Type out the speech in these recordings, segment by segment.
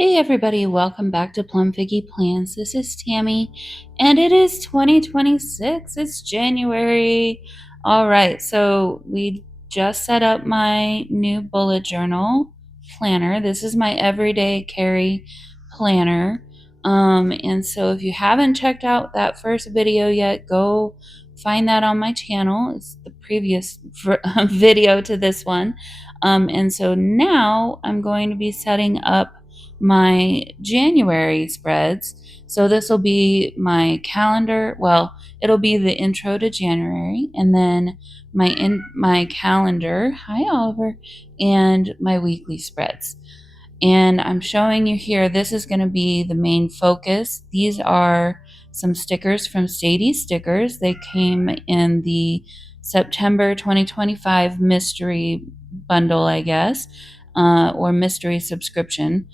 Hey everybody, welcome back to PlumFiggy Plans. This is Tammy, and it is 2026. It's January. All right, so we just set up my new bullet journal planner. This is my everyday carry planner. And so if you haven't checked out that first video yet, go find that on my channel. It's the previous video to this one. And so now I'm going to be setting up my January spreads. So this will be my calendar. Well, it'll be the intro to January, and then my calendar. Hi, Oliver, and my weekly spreads. And I'm showing you here. This is going to be the main focus. These are some stickers from Sadie Stickers. They came in the September 2025 mystery bundle, I guess, or mystery subscription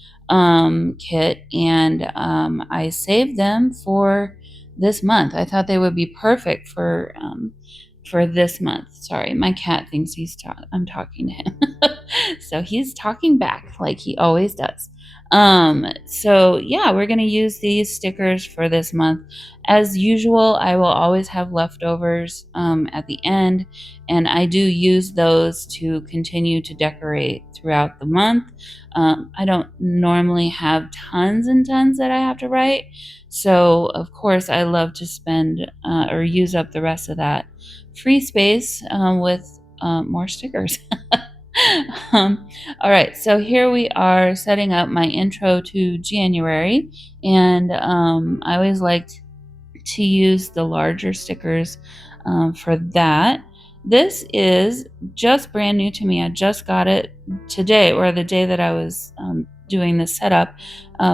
kit, and I saved them for this month. I thought they would be perfect for this month. Sorry, my cat thinks I'm talking to him. So he's talking back like he always does. So yeah, we're going to use these stickers for this month. As usual, I will always have leftovers at the end, and I do use those to continue to decorate throughout the month. I don't normally have tons and tons that I have to write, so of course I love to spend or use up the rest of that free space with more stickers. All right, so here we are setting up my intro to January, and I always liked to use the larger stickers for that. This is just brand new to me. I just got it today, or the day that I was doing the setup,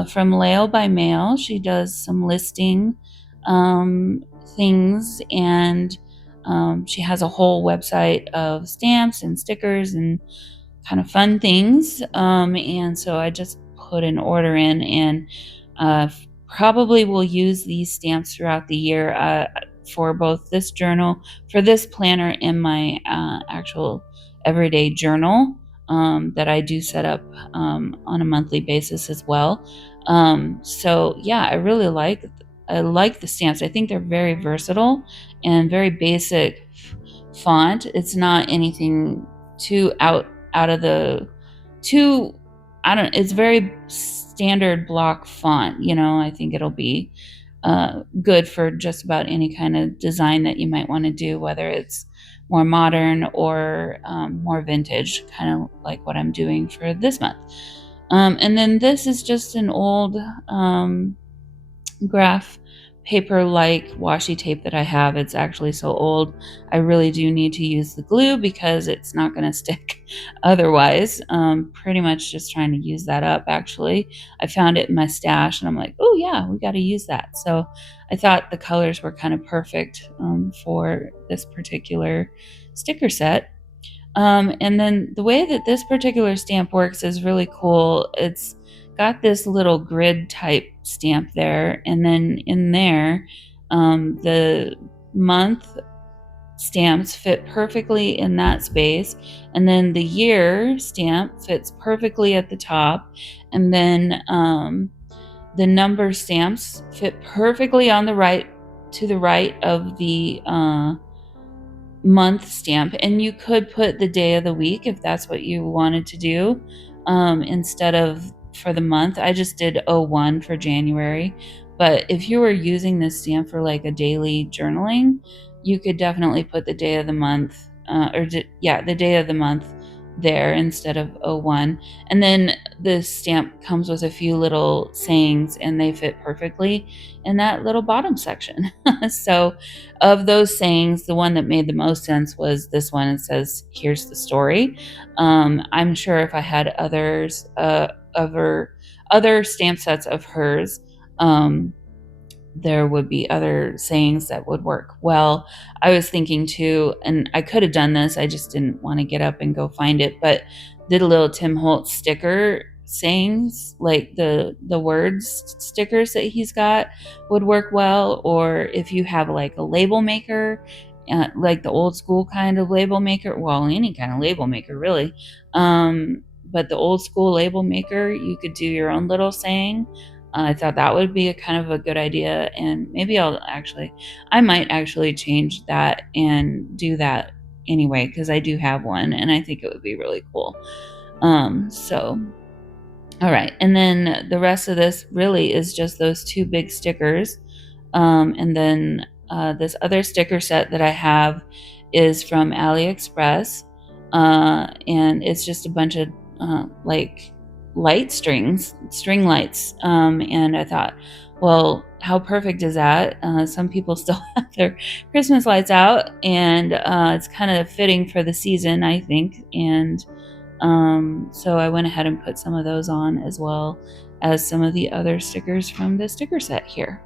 from Lael by Mail. She does some listing things, and she has a whole website of stamps and stickers and kind of fun things. And so I just put an order in, and probably will use these stamps throughout the year for both this journal, for this planner, and my actual everyday journal that I do set up on a monthly basis as well. So yeah, I like the stamps. I think they're very versatile and very basic font. It's not anything too out of the too, I don't, it's very standard block font. I think it'll be good for just about any kind of design that you might want to do, whether it's more modern or more vintage, kind of like what I'm doing for this month. And then this is just an old graph paper like washi tape that I have. It's actually so old I really do need to use the glue because it's not going to stick otherwise. Pretty much just trying to use that up. Actually, I found it in my stash and I'm like, oh yeah, we got to use that. So I thought the colors were kind of perfect for this particular sticker set. And then the way that this particular stamp works is really cool. It's got this little grid type stamp there, and then in there, the month stamps fit perfectly in that space, and then the year stamp fits perfectly at the top, and then the number stamps fit perfectly on the right, to the right of the month stamp. And you could put the day of the week if that's what you wanted to do, instead of for the month. I just did 01 for January, but if you were using this stamp for like a daily journaling, you could definitely put the day of the month, the day of the month there instead of 01. And then this stamp comes with a few little sayings, and they fit perfectly in that little bottom section. So of those sayings, the one that made the most sense was this one. It says, "Here's the story." I'm sure if I had others, other stamp sets of hers, there would be other sayings that would work well. I was thinking too, and I could have done this, I just didn't want to get up and go find it, but did a little Tim Holtz sticker sayings, like the words stickers that he's got would work well. Or if you have like a label maker, like the old school kind of label maker, well, any kind of label maker really, but the old school label maker, you could do your own little saying. I thought that would be a kind of a good idea, and maybe I might actually change that and do that anyway, because I do have one and I think it would be really cool. So all right, and then the rest of this really is just those two big stickers. And then this other sticker set that I have is from AliExpress, and it's just a bunch of like string lights. And I thought, well, how perfect is that? Some people still have their Christmas lights out, and it's kind of fitting for the season, I think. And so I went ahead and put some of those on, as well as some of the other stickers from the sticker set here.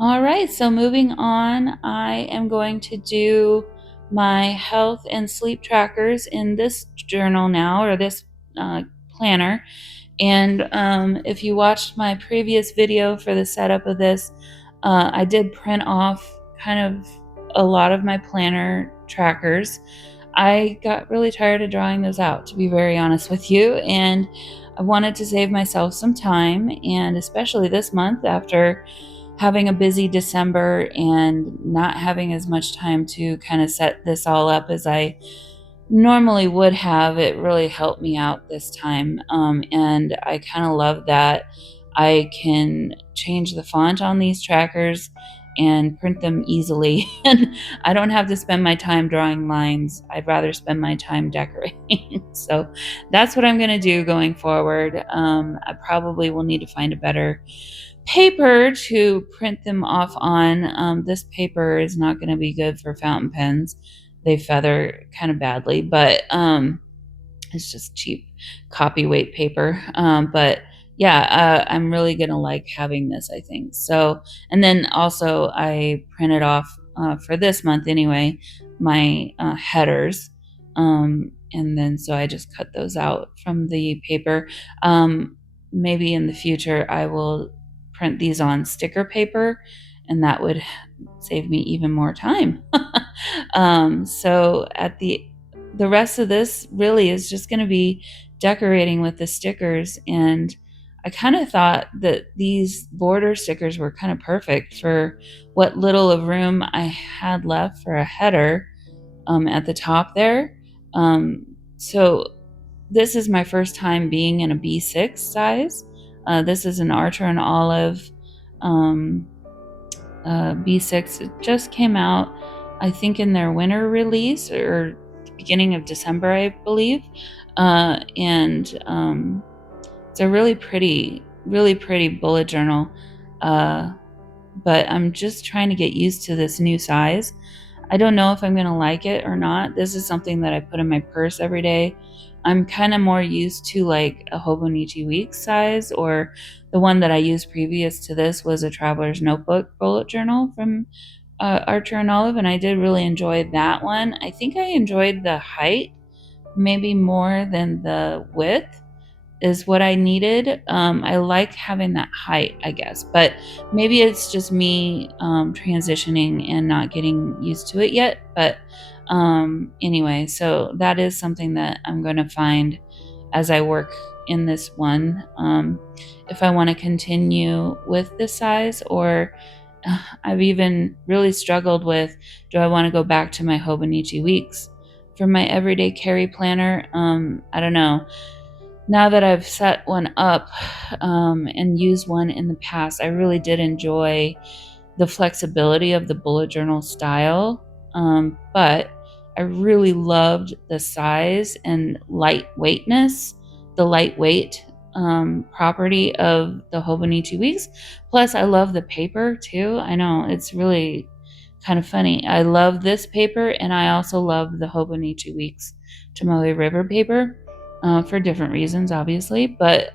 All right, so moving on, I am going to do my health and sleep trackers in this journal now, or this planner. And if you watched my previous video for the setup of this, I did print off kind of a lot of my planner trackers. I got really tired of drawing those out, to be very honest with you, and I wanted to save myself some time, and especially this month after having a busy December and not having as much time to kind of set this all up as I normally would have. It really helped me out this time. And I kind of love that I can change the font on these trackers and print them easily. And I don't have to spend my time drawing lines. I'd rather spend my time decorating. So that's what I'm going to do going forward. I probably will need to find a better paper to print them off on. This paper is not going to be good for fountain pens. They feather kind of badly, but it's just cheap copy weight paper. But yeah, I'm really going to like having this, I think. So, and then also I printed off for this month anyway, my headers. And then so I just cut those out from the paper. Maybe in the future I will print these on sticker paper, and that would save me even more time. So at the rest of this really is just going to be decorating with the stickers, and I kind of thought that these border stickers were kind of perfect for what little of room I had left for a header at the top there. So this is my first time being in a B6 size. This is an Archer and Olive B6. It just came out, I think, in their winter release, or beginning of December, I believe. And it's a really pretty bullet journal. But I'm just trying to get used to this new size. I don't know if I'm going to like it or not. This is something that I put in my purse every day. I'm kind of more used to like a Hobonichi Week size, or the one that I used previous to this was a Traveler's Notebook bullet journal from Archer and Olive, and I did really enjoy that one. I think I enjoyed the height maybe more than the width. is what I needed. I like having that height, I guess, but maybe it's just me transitioning and not getting used to it yet. But anyway, so that is something that I'm going to find as I work in this one. If I want to continue with this size, or I've even really struggled with, do I want to go back to my Hobonichi Weeks for my everyday carry planner? I don't know. Now that I've set one up and used one in the past, I really did enjoy the flexibility of the bullet journal style, but I really loved the size and lightweightness, the lightweight property of the Hobonichi Weeks. Plus, I love the paper too. I know it's really kind of funny. I love this paper, and I also love the Hobonichi Weeks Tomoe River paper for different reasons, obviously. But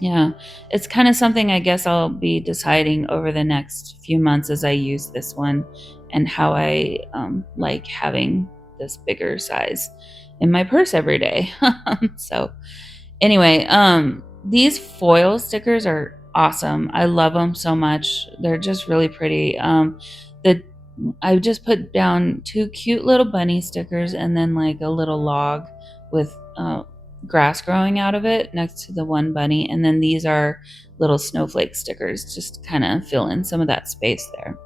yeah, it's kind of something I guess I'll be deciding over the next few months as I use this one, and how I like having this bigger size in my purse every day. So anyway, these foil stickers are awesome. I love them so much. They're just really pretty. The I just put down 2 cute little bunny stickers, and then like a little log with grass growing out of it next to the one bunny. And then these are little snowflake stickers, just kind of fill in some of that space there.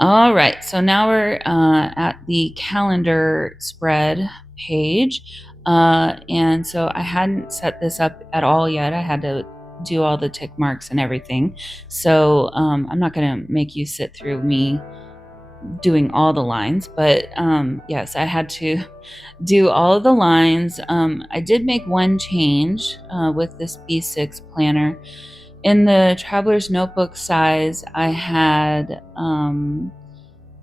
All right, so now we're at the calendar spread page. And so I hadn't set this up at all yet. I had to do all the tick marks and everything. So I'm not going to make you sit through me doing all the lines, but yes, I had to do all of the lines. I did make one change with this B6 planner. In the traveler's notebook size, I had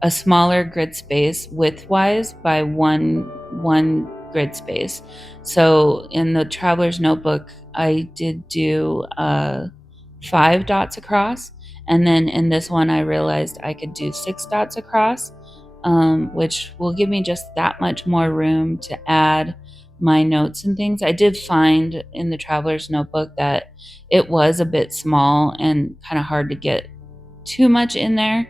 a smaller grid space width-wise by one grid space. So in the traveler's notebook, I did do 5 dots across, and then in this one, I realized I could do 6 dots across, which will give me just that much more room to add my notes and things. I did find in the traveler's notebook that it was a bit small and kind of hard to get too much in there.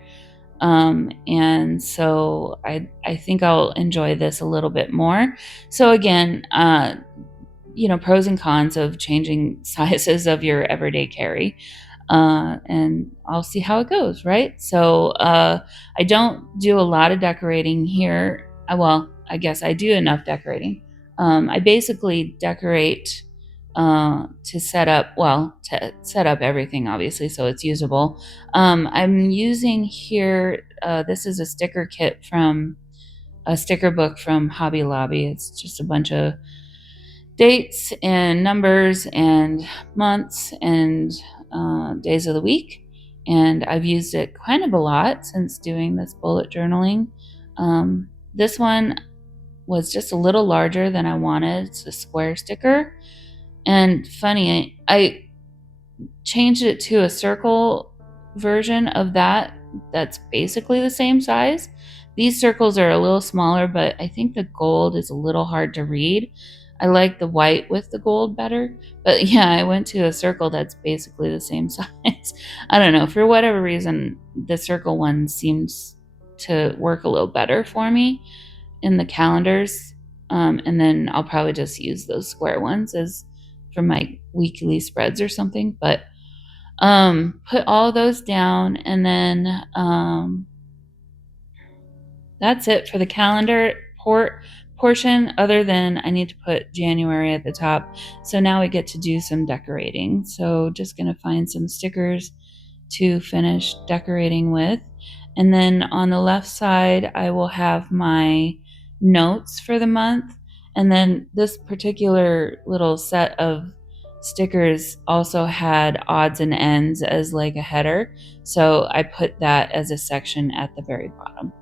And so I think I'll enjoy this a little bit more. So again, pros and cons of changing sizes of your everyday carry. And I'll see how it goes, right? So I don't do a lot of decorating here. Well, I guess I do enough decorating. I basically decorate to set up everything, obviously, so it's usable. I'm using here, this is a sticker kit from a sticker book from Hobby Lobby. It's just a bunch of dates and numbers and months and days of the week. And I've used it kind of a lot since doing this bullet journaling. This one was just a little larger than I wanted. It's a square sticker. And funny, I changed it to a circle version of that that's basically the same size. These circles are a little smaller, but I think the gold is a little hard to read. I like the white with the gold better. But yeah, I went to a circle that's basically the same size. I don't know. For whatever reason, the circle one seems to work a little better for me in the calendars. And then I'll probably just use those square ones as for my weekly spreads or something. But put all those down, and then that's it for the calendar portion, other than I need to put January at the top. So now we get to do some decorating. So just going to find some stickers to finish decorating with. And then on the left side, I will have my notes for the month. And then this particular little set of stickers also had odds and ends as like a header. So I put that as a section at the very bottom.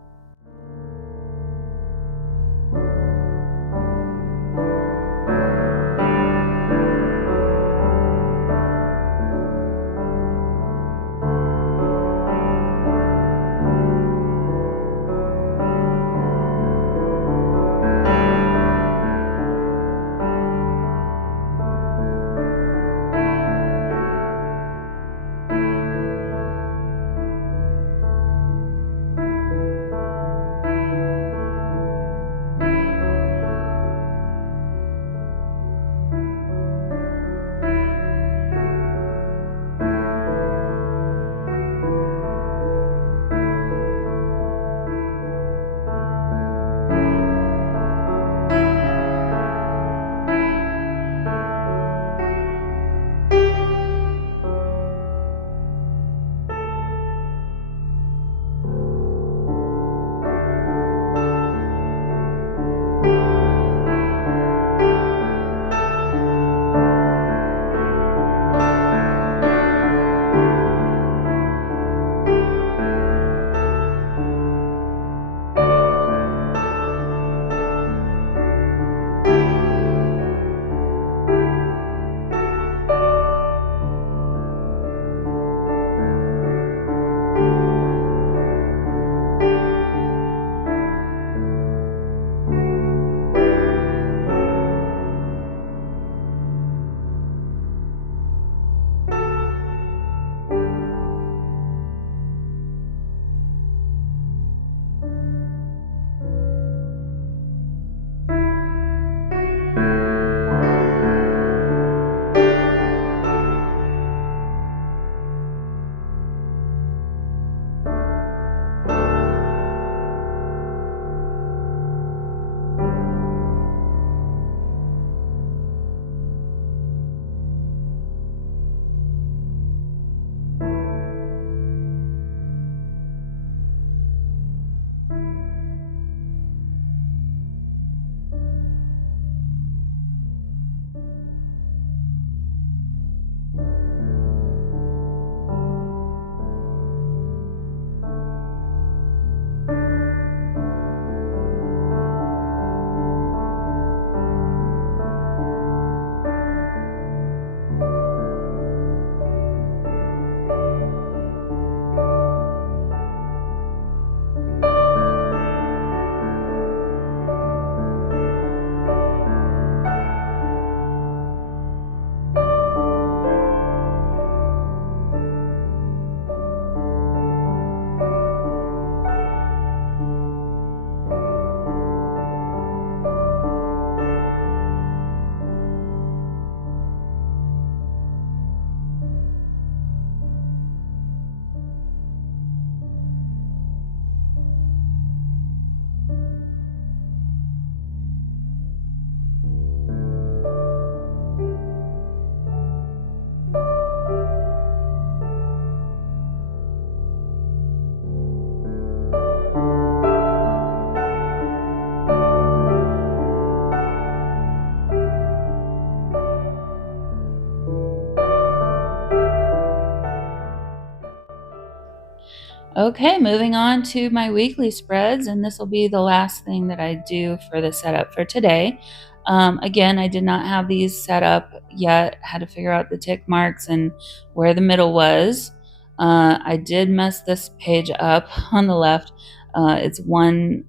Okay, moving on to my weekly spreads, and this will be the last thing that I do for the setup for today. Again, I did not have these set up yet, had to figure out the tick marks and where the middle was. I did mess this page up on the left. It's one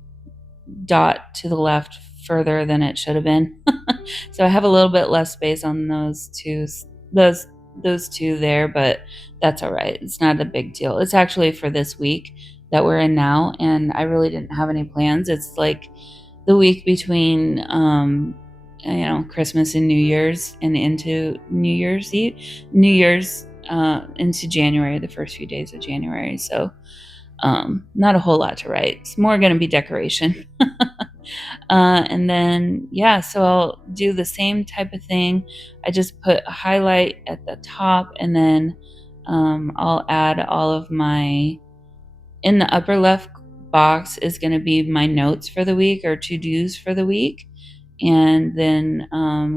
dot to the left further than it should have been. So I have a little bit less space on those those two there, but that's all right. It's not a big deal. It's actually for this week that we're in now, and I really didn't have any plans. It's like the week between Christmas and New Year's and into New Year's Eve, New Year's into January, the first few days of January. So not a whole lot to write. It's more going to be decoration. And then, yeah, so I'll do the same type of thing. I just put a highlight at the top, and then I'll add all of my, in the upper left box is going to be my notes for the week or to-dos for the week. And then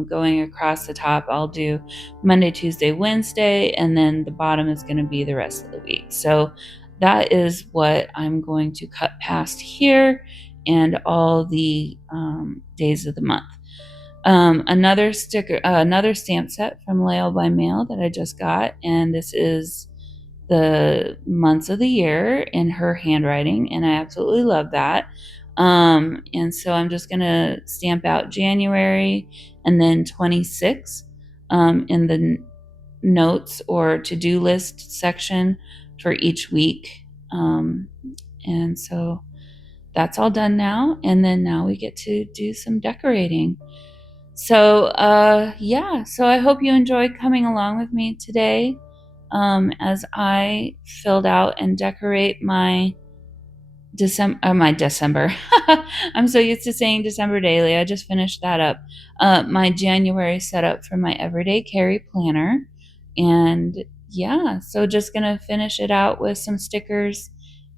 going across the top, I'll do Monday, Tuesday, Wednesday, and then the bottom is going to be the rest of the week. So that is what I'm going to cut past here and all the days of the month. Another stamp set from Lael by Mail that I just got, and this is the months of the year in her handwriting, and I absolutely love that. And so I'm just gonna stamp out January and then 26 in the notes or to-do list section for each week. And so that's all done now, and then now we get to do some decorating. So yeah, so I hope you enjoyed coming along with me today as I filled out and decorate my December. I'm so used to saying December daily. I just finished that up. My January setup for my everyday carry planner. And yeah, so just gonna finish it out with some stickers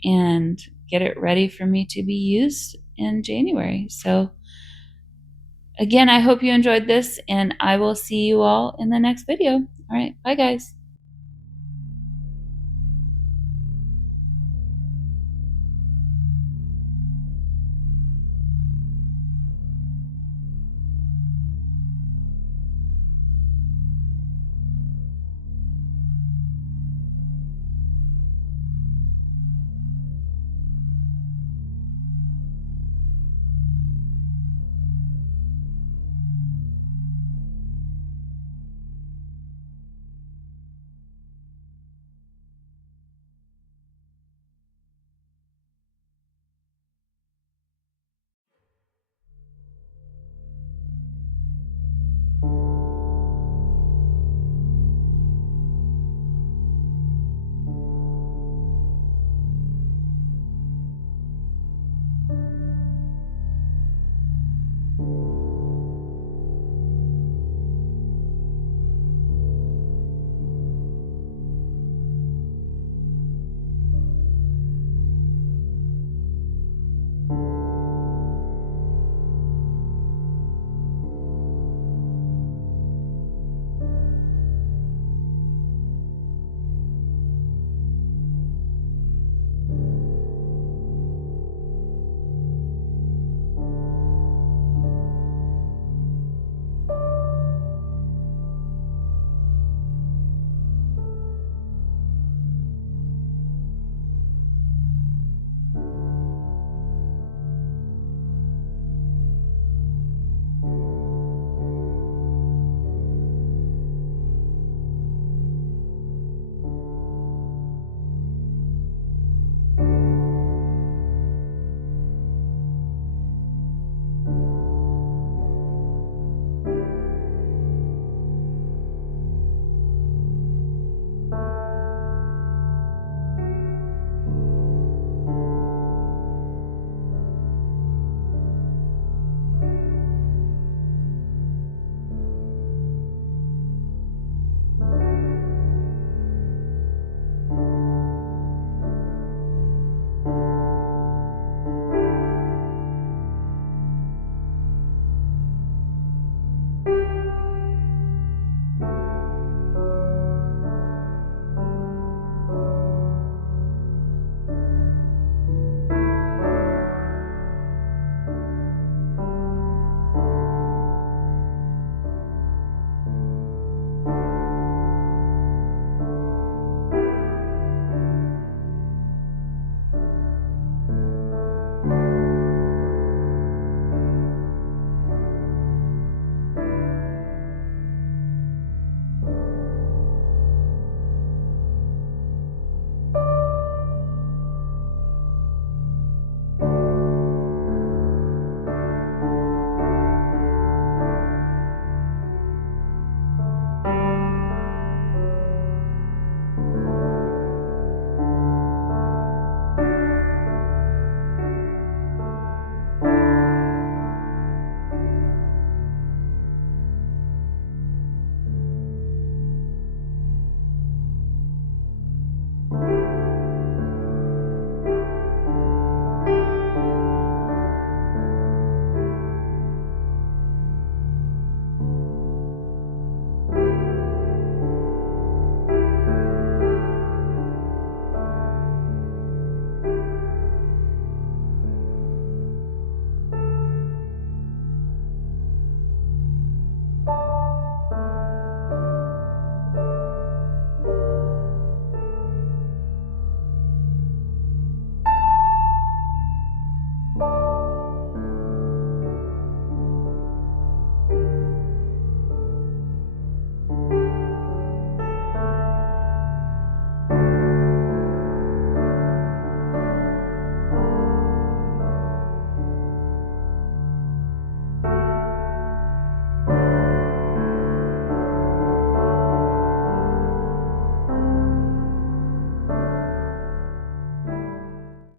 and get it ready for me to be used in January. So again, I hope you enjoyed this, and I will see you all in the next video. All right, bye guys.